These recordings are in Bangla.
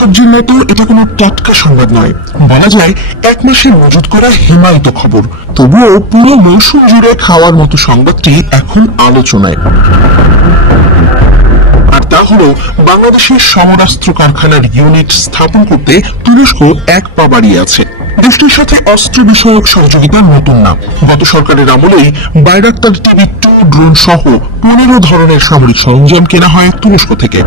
শাকসবজির মতো এটা কোনো টাটকা সংবাদ নয়, বলা যায় এক মাসের মজুত করা হিমায়িত খবর। তবুও পুরো মৌসুম জুড়ে খাওয়ার মতো সংবাদটি এখন আলোচনায়। আর তা হলো বাংলাদেশের সমরাস্ত্র কারখানার ইউনিট স্থাপন করতে তুরস্ক এক পা বাড়িয়ে আছে। দেশটির সাথে অস্ত্র বিষয়ক সহযোগিতা নতুন না, গত সরকারের আমলেই বাইরাক্তার TB2 ড্রোন সহ 15 ধরনের সামরিক সরঞ্জাম কেনা হয় তুরস্ক থেকে।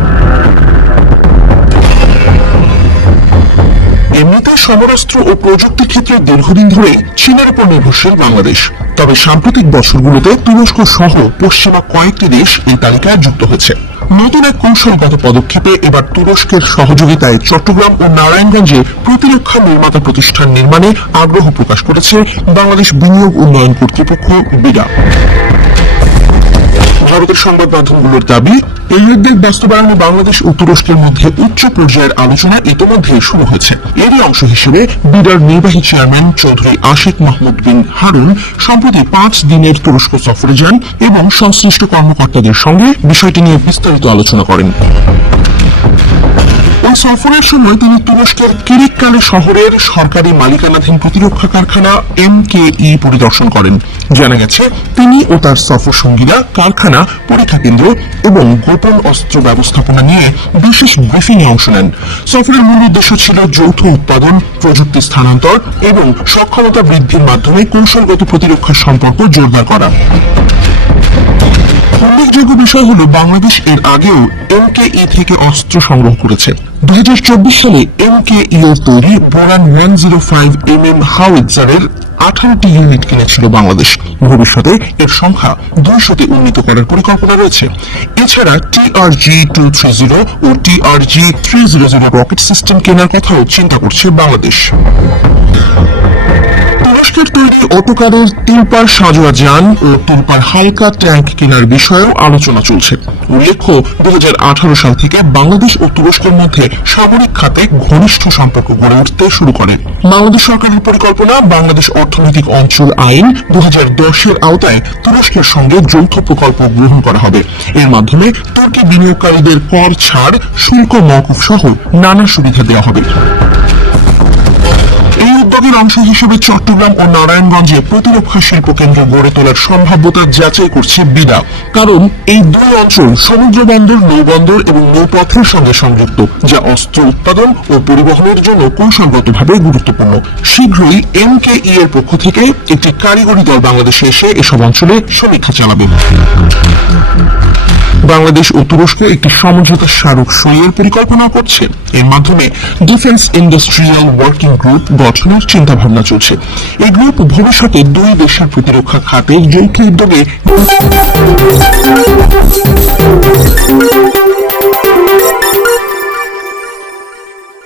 এমনিতে সমরাস্ত্র ও প্রযুক্তির ক্ষেত্রে দীর্ঘদিন ধরে চীনের উপর নির্ভরশীল বাংলাদেশ। তবে সাম্প্রতিক বছরগুলোতে তুরস্ক সহ পশ্চিমা কয়েকটি দেশ এই তালিকায় যুক্ত হয়েছে। নতুন এক কৌশলগত পদক্ষেপে এবার তুরস্কের সহযোগিতায় চট্টগ্রাম ও নারায়ণগঞ্জে প্রতিরক্ষা নির্মাতা প্রতিষ্ঠান নির্মাণে আগ্রহ প্রকাশ করেছে বাংলাদেশ বিনিয়োগ উন্নয়ন কর্তৃপক্ষ বিডা। ভারতের সংবাদ মাধ্যমগুলোর দাবি, এই উদ্যোগ বাস্তবায়নে বাংলাদেশ ও তুরস্কের মধ্যে উচ্চ পর্যায়ের আলোচনা ইতিমধ্যে শুরু হয়েছে। এরই অংশ হিসেবে বিডার নির্বাহী চেয়ারম্যান চৌধুরী আশিক মাহমুদ বিন হারুন সম্প্রতি 5 দিনের তুরস্ক সফরে যান এবং সংশ্লিষ্ট কর্মকর্তাদের সঙ্গে বিষয়টি নিয়ে বিস্তারিত আলোচনা করেন। ওই সফরের সময় তিনি তুরস্কের কিরিককালে শহরের সরকারি মালিকানাধীন প্রতিরক্ষা কারখানা MKE পরিদর্শন করেন। জানা গেছে তিনি ও তার সফর সঙ্গীরা কারখানা, পরীক্ষা কেন্দ্র এবং গোপন অস্ত্র ব্যবস্থাপনা নিয়ে বিশেষ ব্রিফিং এ অংশ নেন। সফরের মূল উদ্দেশ্য ছিল যৌথ উৎপাদন, প্রযুক্তি স্থানান্তর এবং সক্ষমতা বৃদ্ধির মাধ্যমে কৌশলগত প্রতিরক্ষা সম্পর্ক জোরদার করা। উল্লেখযোগ্য বিষয় হলো বাংলাদেশ এর আগেও MKE থেকে অস্ত্র সংগ্রহ করেছে। 2024 সালে MKE এর তৈরি বোরান 105mm হাউইটজারের 18টি ইউনিট কিনেছিল বাংলাদেশ। ভবিষ্যতে এর সংখ্যা 200তে উন্নীত করার পরিকল্পনা রয়েছে। এছাড়া TRG-230 ও TRG-300 রকেট সিস্টেম কেনার কথাও চিন্তা করছে বাংলাদেশ। তুরস্কের তৈরি অটোকারের তুলপার সাজোয়া যান ও তুলপার হালকা ট্যাঙ্ক কেনার বিষয়েও আলোচনা চলছে। উল্লেখ্য, 2018 সাল থেকে বাংলাদেশ ও তুরস্কের মধ্যে সামরিক খাতে ঘনিষ্ঠ সম্পর্ক গড়ে উঠতে শুরু করে। বাংলাদেশ সরকারের পরিকল্পনা, বাংলাদেশ অর্থনৈতিক অঞ্চল আইন 2010-এর আওতায় তুরস্কের সঙ্গে যৌথ প্রকল্প গ্রহণ করা হবে। এর মাধ্যমে তুর্কি বিনিয়োগকারীদের কর ছাড়, শুল্ক মওকুফ সহ নানা সুবিধা দেওয়া হবে। উদ্যোগের অংশ হিসেবে চট্টগ্রাম ও নারায়ণগঞ্জে প্রতিরক্ষা শিল্প কেন্দ্র গড়ে তোলার সম্ভাব্যতা যাচাই করছে বিডা। কারণ এই দুই অঞ্চল সমুদ্র বন্দর, নৌবন্দর এবং নৌপথের সঙ্গে সংযুক্ত, যা অস্ত্র উৎপাদন ও পরিবহনের জন্য কৌশলগতভাবে গুরুত্বপূর্ণ। শীঘ্রই MKE এর পক্ষ থেকে একটি কারিগরি দল বাংলাদেশে এসে এসব অঞ্চলে সমীক্ষা চালাবে। বাংলাদেশ ও তুরস্ক একটি সমঝোতা স্মারক সইয়ের পরিকল্পনা করছে। এর মাধ্যমে ডিফেন্স ইন্ডাস্ট্রিয়াল ওয়ার্কিং গ্রুপ গঠনের চিন্তা ভাবনা চলছে। এই গ্রুপ ভবিষ্যতে দুই দেশের প্রতিরক্ষা খাতে যৌথ উদ্যোগে